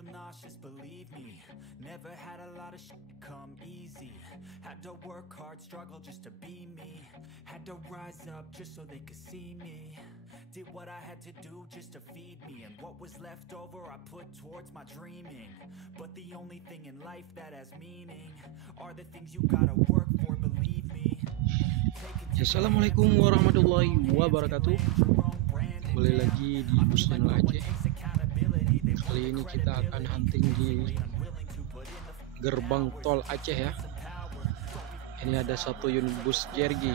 feel nauseous, believe me. Never had a lot of shit come easy. Had to work hard, struggle just to be me. Had to rise up just so they could see me. Did what I had to do just to feed me, and what was left over I put towards my dreaming. But the only thing in life that has meaning are the things you gotta work for, believe me. Assalamualaikum warahmatullahi wabarakatuh. Kembali lagi di Bus Channel Aceh. Kali ini kita akan hunting di gerbang tol Aceh ya. Ini ada satu unit bus Jergy.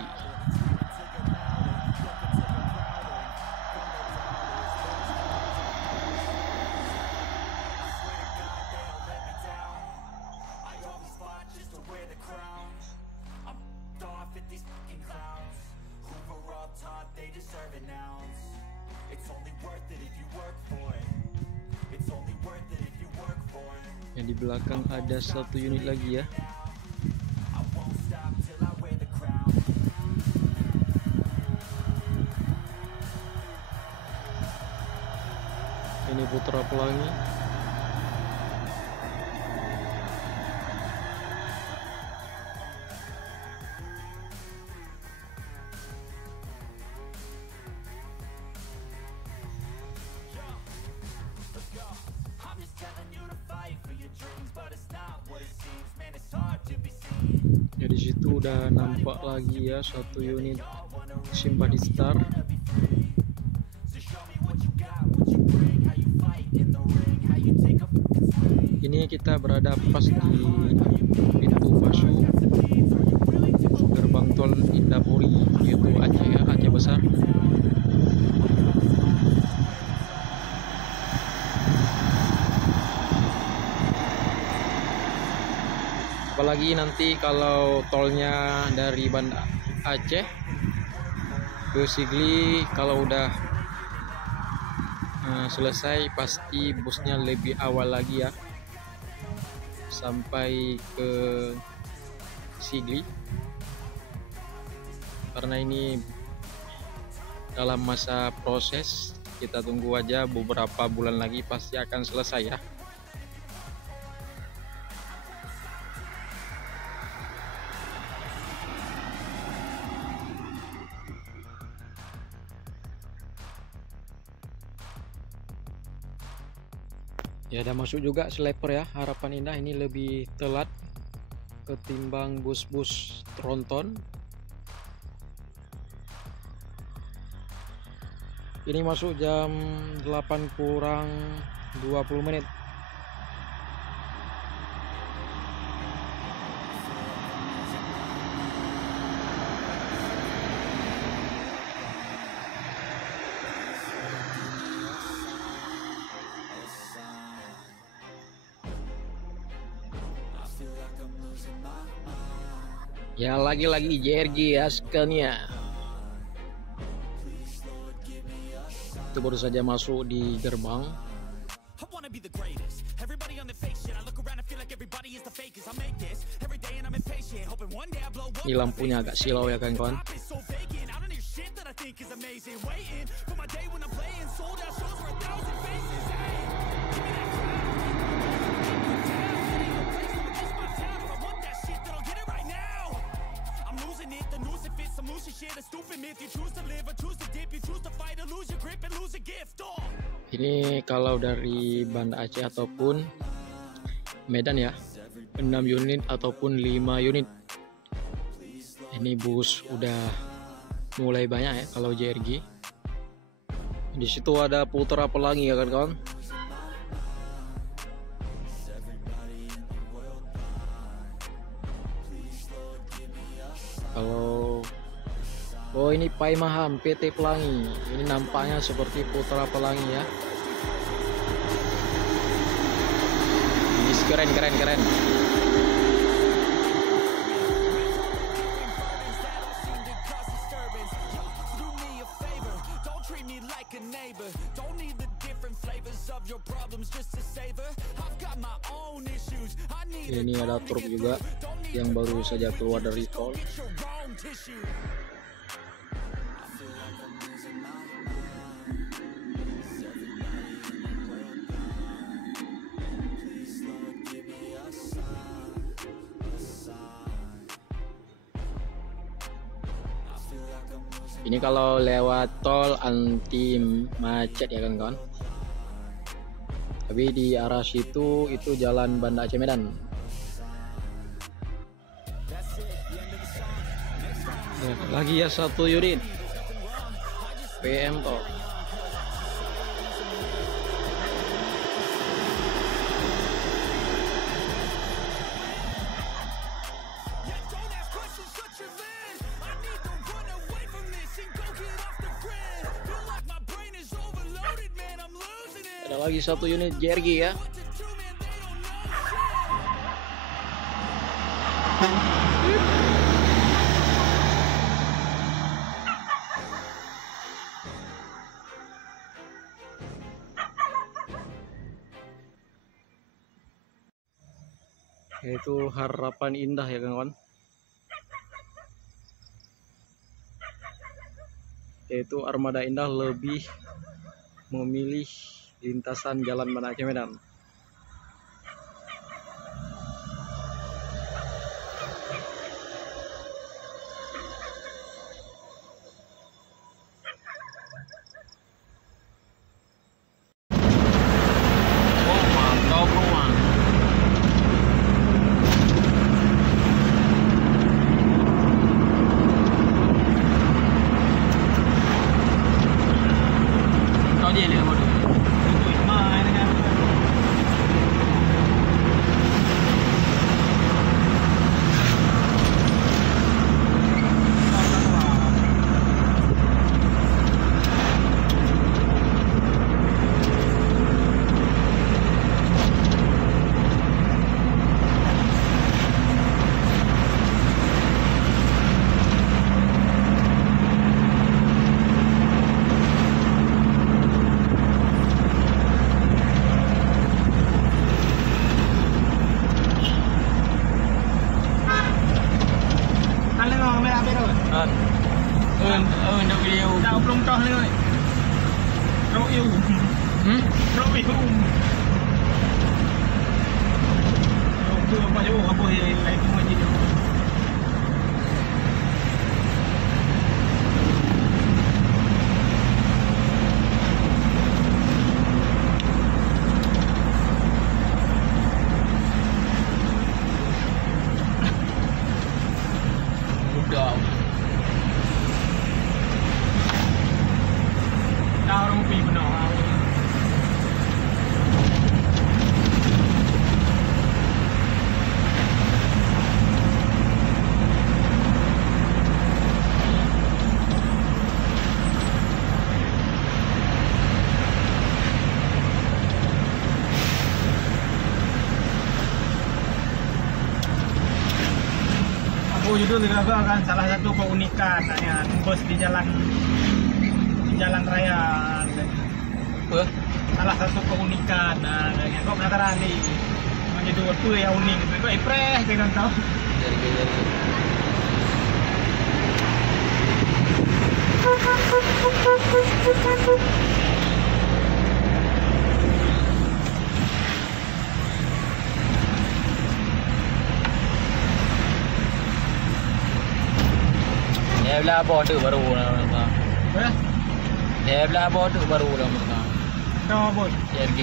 Yang di belakang ada satu unit lagi ya. Ini Putra Pelangi. Ya, di situ udah nampak lagi ya satu unit Simpadi Star. Ini kita berada pas di pintu masuk gerbang tol Indapuri, yaitu Aceh ya, Aceh Besar. Apalagi nanti kalau tolnya dari Banda Aceh ke Sigli, kalau udah selesai pasti busnya lebih awal lagi ya sampai ke Sigli, karena ini dalam masa proses. Kita tunggu aja, beberapa bulan lagi pasti akan selesai ya. Ya, ada masuk juga sleeper ya, Harapan Indah. Ini lebih telat ketimbang bus-bus tronton. Ini masuk jam 8 kurang 20 menit. Ya, lagi-lagi Jergy ya Scania. Itu baru saja masuk di gerbang. Ini lampunya agak silau ya kawan-kawan. Ini kalau dari Banda Aceh ataupun Medan ya, 6 unit ataupun 5 unit. Ini bus udah mulai banyak ya kalau JRG. Di situ ada Putra Pelangi ya kawan-kawan. Oh, ini Pai Maham PT Pelangi. Ini nampaknya seperti Putra Pelangi ya. Ini keren. Ini ada truk juga yang baru saja keluar dari tol. Ini kalau lewat tol anti macet ya kawan-kawan. Tapi di arah situ itu jalan Banda Aceh Medan. Nah, lagi ya 1 unit PM tol. Ada lagi 1 unit JRG ya. Itu Harapan Indah ya kawan. Yaitu Armada Indah lebih memilih lintasan jalan Banda Aceh Medan. Oh, mantap rumah. Kau je dia bodoh. Untuk video Dah belum tahu ni. Royu. Royu. Tu apa je apa yang lain tu macam tu. udah. Orang pergi benar. Aku judul kan salah satu keunikan ya, bus di jalan raya. Apa? Salah satu keunikan. Nah, kau penasaran nih. Menjadi waktu yang unik. Kau impress dengan kau. Jadi. Dia belah border baru lah. Dia belah border baru lah mereka. Kau bos. JRG.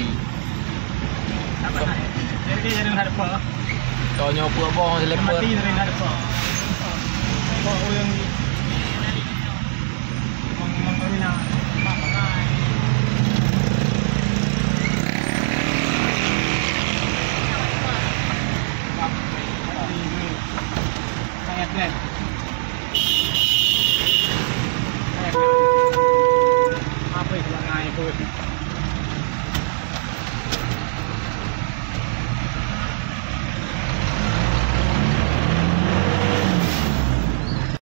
Apa nak? Jadi jangan ada apa. Kau nyoba apa selepas. Mati jangan ada apa. Kau yang ni. Mengawin nak. Apa itu langai tu?